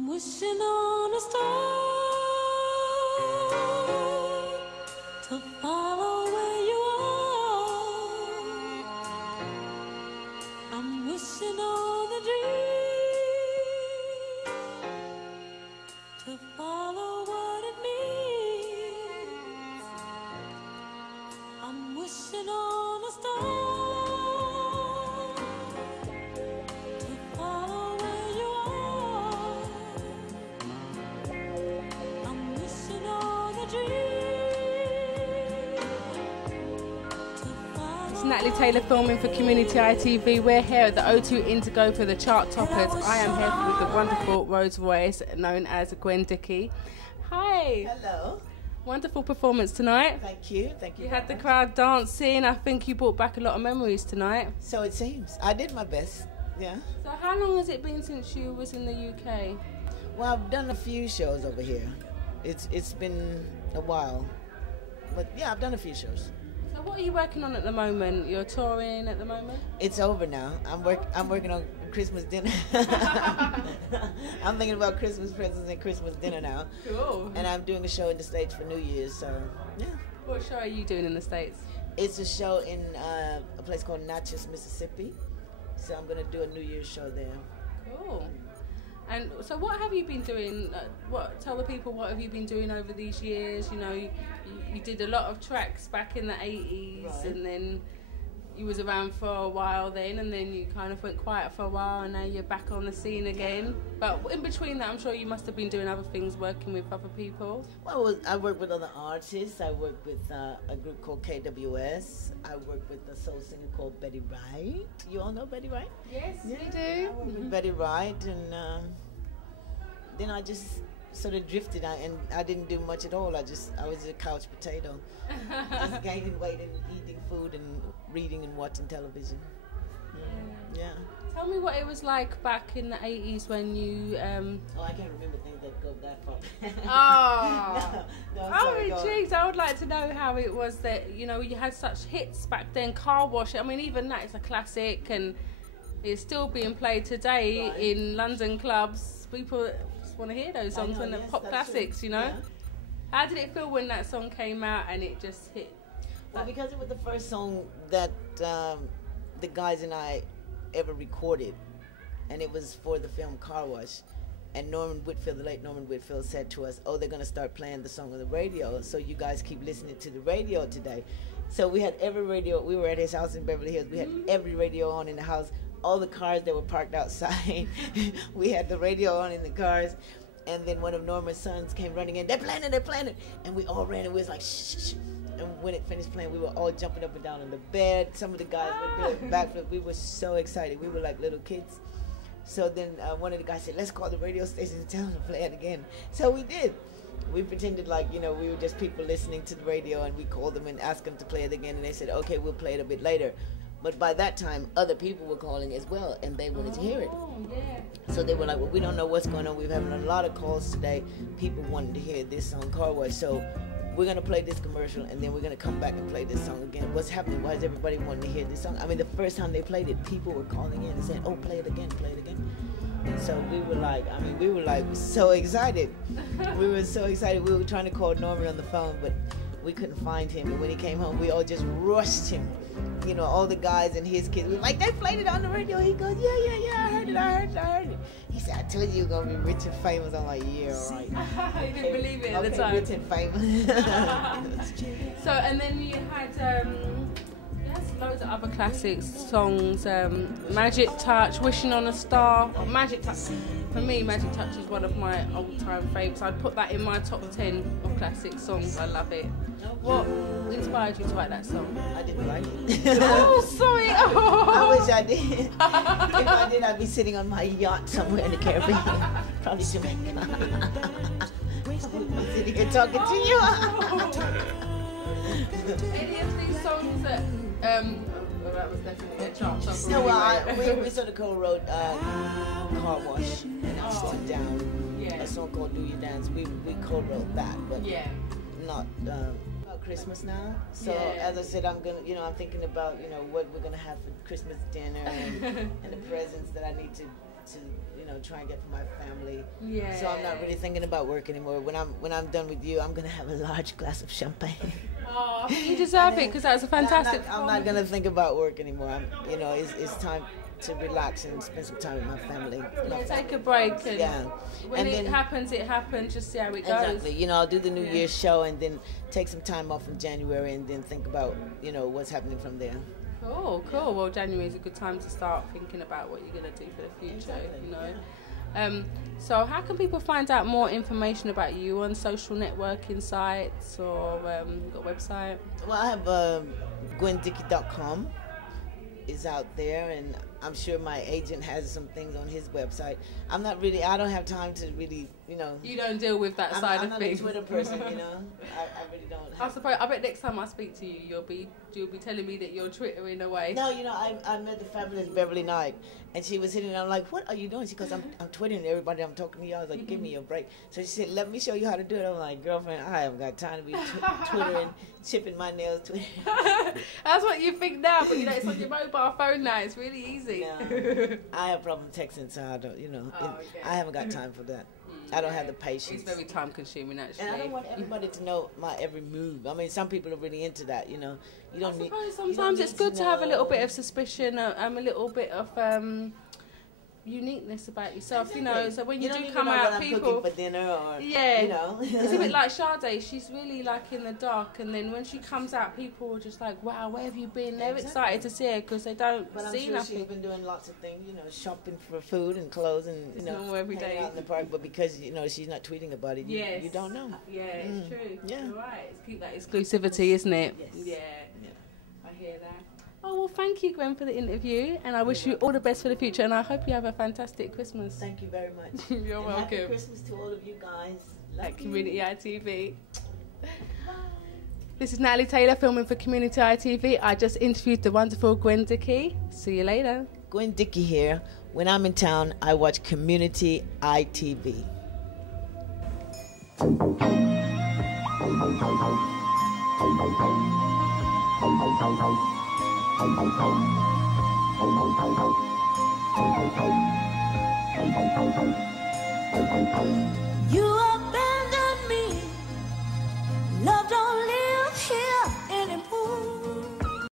Wishing on a star to follow where you are. I'm wishing on a dream to follow what it means. I'm wishing on a star. Natalie Taylor filming for Community ITV. We're here at the O2 Indigo for the chart toppers. I am here with the wonderful Royce, known as Gwen Dickie. Hi. Hello. Wonderful performance tonight. Thank you. Thank you. You had the crowd dancing. I think you brought back a lot of memories tonight. So it seems. I did my best. Yeah. So how long has it been since you was in the UK? Well, I've done a few shows over here. It's been a while. But yeah, I've done a few shows. So what are you working on at the moment? You're touring at the moment? It's over now. I'm working on Christmas dinner. I'm thinking about Christmas presents and Christmas dinner now. Cool. And I'm doing a show in the States for New Year's, so yeah. What show are you doing in the States? It's a show in a place called Natchez, Mississippi. So I'm going to do a New Year's show there. Cool. And so what have you been doing? Tell the people what have you been doing over these years? You know, you did a lot of tracks back in the 80s, right. And then you was around for a while then, and then you kind of went quiet for a while, and now you're back on the scene again. But in between that, I'm sure you must have been doing other things, working with other people. Well, I work with other artists. I work with a group called KWS. I work with a soul singer called Betty Wright. You all know Betty Wright? Yes, yeah, we do. I work with Betty Wright, and then I just sort of drifted, and I didn't do much at all. I was a couch potato, just gaining weight and eating food and reading and watching television. Yeah. Tell me what it was like back in the 80s when you... Oh, I can't remember things that go that far. Oh. No, jeez, I would like to know how it was that, you know, you had such hits back then. Car Wash, I mean, even that is a classic, and it's still being played today in London clubs. People want to hear those songs when they're pop classics, you know. Yeah. How did it feel when that song came out and it just hit? Well, because it was the first song that the guys and I ever recorded, and it was for the film Car Wash. And Norman Whitfield, the late Norman Whitfield, said to us, "Oh, they're going to start playing the song on the radio, so you guys keep listening to the radio today." So we had every radio. We were at his house in Beverly Hills. We had every radio on in the house. All the cars that were parked outside, we had the radio on in the cars. And then one of Norman's sons came running in. They're playing it. And we all ran, and we was like, shh, shh. And when it finished playing, we were all jumping up and down on the bed. Some of the guys were doing backflips. We were so excited. We were like little kids. So then one of the guys said, "Let's call the radio station and tell them to play it again." So we did. We pretended like, you know, we were just people listening to the radio, and we called them and asked them to play it again. And they said, "Okay, we'll play it a bit later." But by that time, other people were calling as well, and they wanted to hear it. Yeah. So they were like, "Well, we don't know what's going on. We're having a lot of calls today. People wanted to hear this song, Car Wash. So we're going to play this commercial, and then we're going to come back and play this song again. What's happening? Why is everybody wanting to hear this song?" I mean, the first time they played it, people were calling in and saying, "Oh, play it again, play it again." So we were like so excited. We were so excited. We were trying to call Norman on the phone, but we couldn't find him. And when he came home, we all just rushed him. You know, all the guys and his kids. We were like, "They played it on the radio." He goes, yeah, I heard it. He said, "I told you you're going to be rich and famous." I'm like, "Yeah, all right." You didn't believe it at the time. Rich and famous. So, and then you had loads of other classics, songs, Magic Touch, Wishing on a Star. Magic Touch, for me, Magic Touch is one of my all-time favourites. I'd put that in my top 10 of classic songs. I love it. What inspired you to write that song? I didn't write it. Oh, sorry. Oh. I wish I did. If I did, I'd be sitting on my yacht somewhere in the Caribbean. Probably Jamaica. I'm sitting here talking to you. Any of these songs that well, that was definitely a chart topper. No, well, we sort of co-wrote Car Wash and Upside Down. Yeah. A song called Do You Dance. We co-wrote that, but yeah. Not about Christmas now. So as I said, I'm thinking about, you know, what we're gonna have for Christmas dinner and the presents that I need to to, you know, try and get for my family. Yeah. So I'm not really thinking about work anymore. When I'm done with you, I'm gonna have a large glass of champagne. Oh, I think you deserve it because that was a fantastic. I'm not gonna think about work anymore. You know, it's time to relax and spend some time with my family. Yeah, take a break. And yeah. When and it then, happens, it happens. Just see how it goes. Exactly. You know, I'll do the New Year's show and then take some time off in January and then think about, you know, what's happening from there. Cool. Well, January is a good time to start thinking about what you're going to do for the future, Exactly. you know. So how can people find out more information about you on social networking sites or you've got a website? Well, I have GwenDickie.com is out there, and I'm sure my agent has some things on his website. I don't have time to really, you know. You don't deal with that side I'm of things. I'm not a Twitter person, you know. I really don't. I bet next time I speak to you, you'll be telling me that you're twittering away. No, you know, I met the fabulous Beverly Knight, and she was hitting. I'm like, what are you doing? She goes, I'm twittering everybody. I'm talking to you. I was like, give me a break. So she said, let me show you how to do it. I'm like, girlfriend, I haven't got time to be twittering, chipping my nails. That's what you think now, but you know, it's on your mobile phone now. It's really easy. No, I have problem texting, so I don't. You know, okay. I haven't got time for that. I don't have the patience. It's very time consuming, actually. And I don't want everybody to know my every move. I mean, some people are really into that, you know. You don't I need. suppose sometimes it's good to have a little bit of suspicion, a little bit of uniqueness about yourself, you know. So when you do come out, people cooking for dinner or you know. It's a bit like Sade. She's really like in the dark, and then when she comes out, people are just like, "Wow, where have you been?" They're excited to see her because they don't but see I'm sure nothing. she's been doing lots of things, you know, shopping for food and clothes and you know, normal every day. hanging out in the park. But because you know she's not tweeting about it, you don't know. Yeah, it's true. Yeah. You're right. It's keep that exclusivity, isn't it? Yes. Yeah. I hear that. Oh, well, thank you, Gwen, for the interview, and I wish you all the best for the future, and I hope you have a fantastic Christmas. Thank you very much. You're welcome. Happy Christmas to all of you guys. At Community ITV. This is Natalie Taylor filming for Community ITV. I just interviewed the wonderful Gwen Dickie. See you later. Gwen Dickie here. When I'm in town, I watch Community ITV. Thank you.